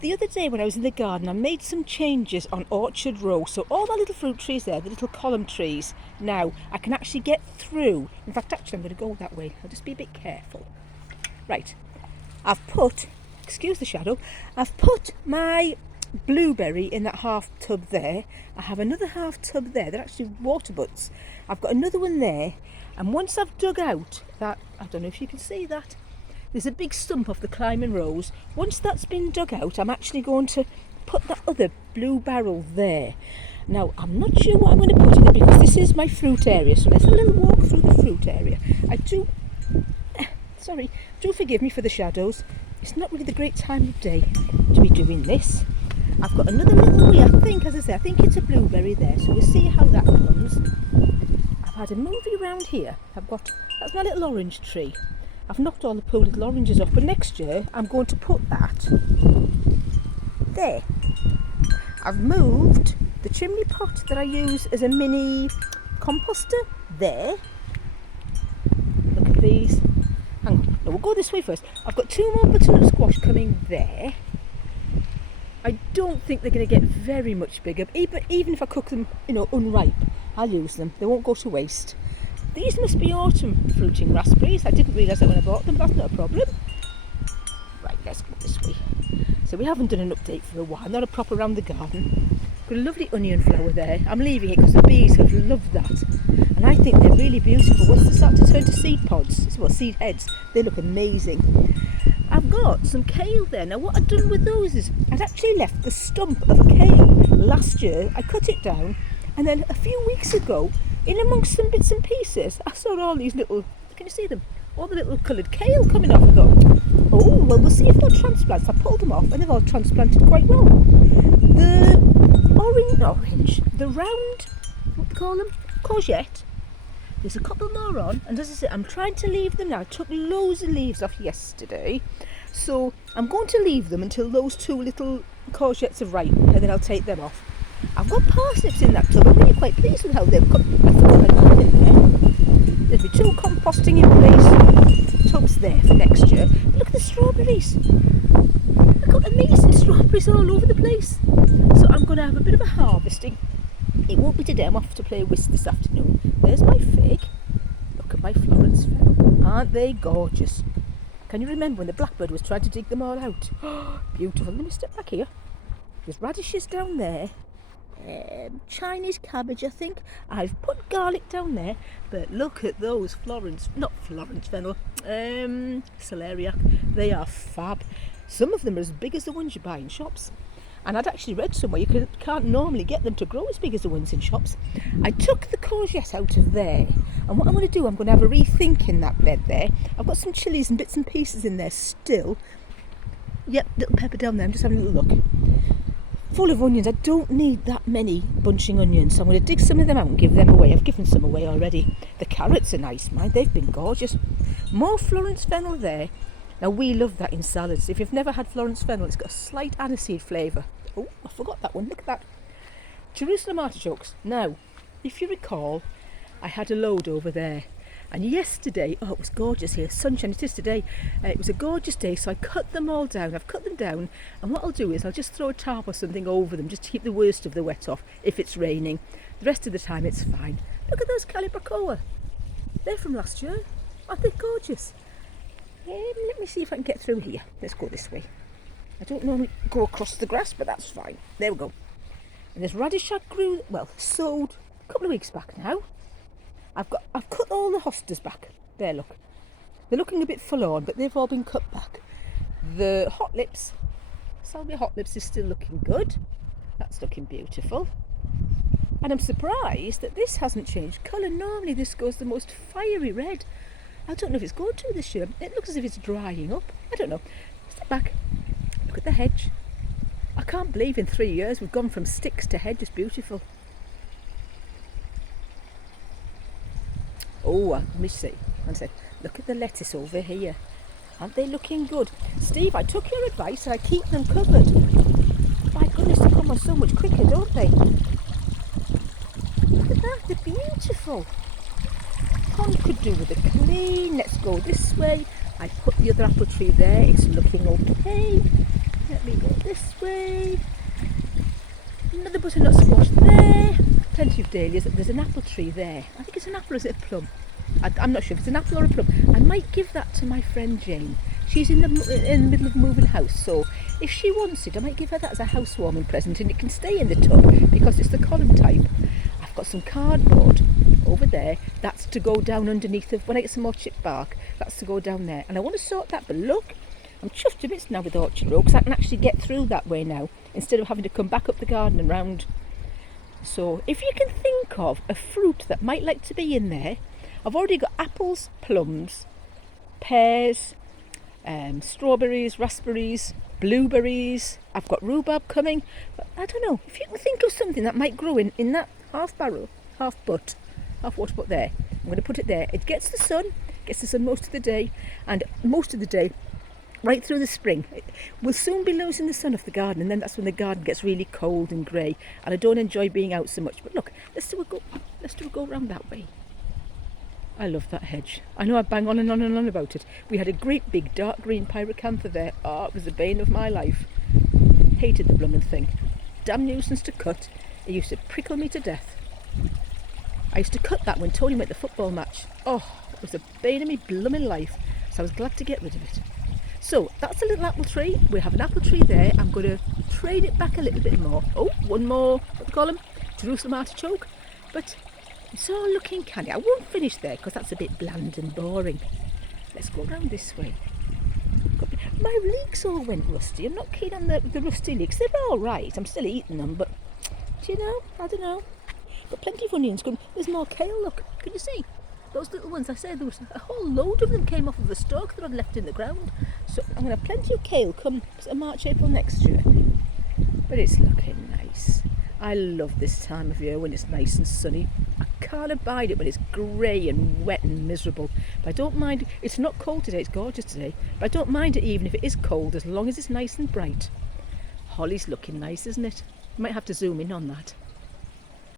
The other day when I was in the garden, I made some changes on Orchard Row. So all my little fruit trees there, the little column trees, now I can actually get through. In fact, actually I'm going to go that way. I'll just be a bit careful. Right, I've put, excuse the shadow, I've put my blueberry in that half tub there. I have another half tub there. They're actually water butts. I've got another one there. And once I've dug out that, I don't know if you can see that, there's a big stump of the climbing rose. Once that's been dug out, I'm actually going to put that other blue barrel there. Now, I'm not sure what I'm going to put in it because this is my fruit area. So let's have a little walk through the fruit area. Do forgive me for the shadows. It's not really the great time of day to be doing this. I've got another little wee, I think it's a blueberry there. So we'll see how that comes. I've had a movie around here. That's my little orange tree. I've knocked all the poor little oranges off, but next year I'm going to put that there. I've moved the chimney pot that I use as a mini composter there. Look at these. Hang on, no, we'll go this way first. I've got 2 more butternut squash coming there. I don't think they're going to get very much bigger, but even if I cook them, unripe, I'll use them. They won't go to waste. These must be autumn fruiting raspberries. I didn't realise that when I bought them, but that's not a problem. Right, let's go this way. So we haven't done an update for a while, not a proper around the garden. Got a lovely onion flower there. I'm leaving it because the bees have loved that. And I think they're really beautiful. Once they start to turn to seed pods, well, seed heads, they look amazing. I've got some kale there. Now what I'd done with those is I'd actually left the stump of a kale last year. I cut it down and then a few weeks ago, in amongst some bits and pieces, I saw all these little, can you see them? All the little coloured kale coming off. I thought, oh, well, we'll see if they're transplants. I pulled them off and they've all transplanted quite well. The the round, what do you call them? Courgette. There's a couple more on, and as I said, I'm trying to leave them now. I took loads of leaves off yesterday, so I'm going to leave them until those 2 little courgettes have ripened, and then I'll take them off. I've got parsnips in that tub. I'm really quite pleased with how they've got. I thought I'd put in there. There'll be 2 composting in place tubs there for next year. But look at the strawberries. I've got amazing strawberries all over the place. So I'm going to have a bit of a harvesting. It won't be today. I'm off to play whist this afternoon. There's my fig. Look at my Florence fennel. Aren't they gorgeous? Can you remember when the blackbird was trying to dig them all out? Beautiful. Let me step back here. There's radishes down there. Chinese cabbage, I think. I've put garlic down there, but look at those not Florence fennel, celeriac. They are fab. Some of them are as big as the ones you buy in shops, and I'd actually read somewhere you can't normally get them to grow as big as the ones in shops. I took the courgette out of there, and what I'm going to do, I'm going to have a rethink in that bed there. I've got some chilies and bits and pieces in there still. Yep, little pepper down there. I'm just having a little look. Full of onions. I don't need that many bunching onions, so I'm going to dig some of them out and give them away. I've given some away already. The carrots are nice, mind, they've been gorgeous. More Florence fennel there. Now we love that in salads. If you've never had Florence fennel, it's got a slight aniseed flavour. Oh, I forgot that one, look at that. Jerusalem artichokes. Now, if you recall, I had a load over there. And yesterday, it was gorgeous here, sunshine, it is today. It was a gorgeous day, so I cut them all down. I've cut them down, and what I'll do is I'll just throw a tarp or something over them just to keep the worst of the wet off if it's raining. The rest of the time it's fine. Look at those calibrachoa. They're from last year. Aren't they gorgeous? Let me see if I can get through here. Let's go this way. I don't normally go across the grass, but that's fine. There we go. And this radish I sowed a couple of weeks back now. I've cut all the hostas back. There, look. They're looking a bit forlorn, but they've all been cut back. The hot lips, salvia hot lips is still looking good. That's looking beautiful. And I'm surprised that this hasn't changed colour. Normally this goes the most fiery red. I don't know if it's going to this year. It looks as if it's drying up. I don't know. Step back. Look at the hedge. I can't believe in 3 years we've gone from sticks to hedge. It's beautiful. Oh, let me see. One sec. Look at the lettuce over here. Aren't they looking good? Steve, I took your advice and I keep them covered. My goodness, they come on so much quicker, don't they? Look at that, they're beautiful. Pond could do with a clean. Let's go this way. I put the other apple tree there. It's looking okay. Let me go this way. Another butternut squash there. Plenty of dahlias. There's an apple tree there. I think it's an apple or is it a plum? I'm not sure if it's an apple or a plum. I might give that to my friend Jane. She's in the middle of moving house, so if she wants it, I might give her that as a housewarming present, and it can stay in the tub because it's the column type. I've got some cardboard over there. That's to go down underneath when I get some more chip bark. That's to go down there, and I want to sort that. But look, I'm chuffed to bits now with Orchard Road because I can actually get through that way now instead of having to come back up the garden and round. So if you can think of a fruit that might like to be in there, I've already got apples, plums, pears, strawberries, raspberries, blueberries. I've got rhubarb coming. But I don't know, if you can think of something that might grow in that half barrel, half water pot there, I'm going to put it there. It gets the sun most of the day, and most of the day right through the spring. We'll soon be losing the sun off the garden, and then that's when the garden gets really cold and grey, and I don't enjoy being out so much. But look, let's do a go round that way. I love that hedge. I know I bang on and on and on about it. We had a great big dark green pyracantha there. Oh, it was the bane of my life. Hated the blooming thing. Damn nuisance to cut. It used to prickle me to death. I used to cut that when Tony went to the football match. Oh, it was the bane of me blooming life. So I was glad to get rid of it. So that's a little apple tree. We have an apple tree there. I'm going to trade it back a little bit more. Oh, one more, what do you call them? Jerusalem artichoke. But it's all looking canny. I won't finish there because that's a bit bland and boring. Let's go round this way. My leeks all went rusty. I'm not keen on the rusty leeks. They're all right. I'm still eating them, but do you know? I don't know. Got plenty of onions. There's more kale. Look, can you see? Those little ones. I said there was a whole load of them came off of the stalk that I'd left in the ground. So I'm going to have plenty of kale come March, April next year. But it's looking nice. I love this time of year when it's nice and sunny. I can't abide it when it's grey and wet and miserable. But I don't mind. It's not cold today, it's gorgeous today. But I don't mind it even if it is cold, as long as it's nice and bright. Holly's looking nice, isn't it? Might have to zoom in on that.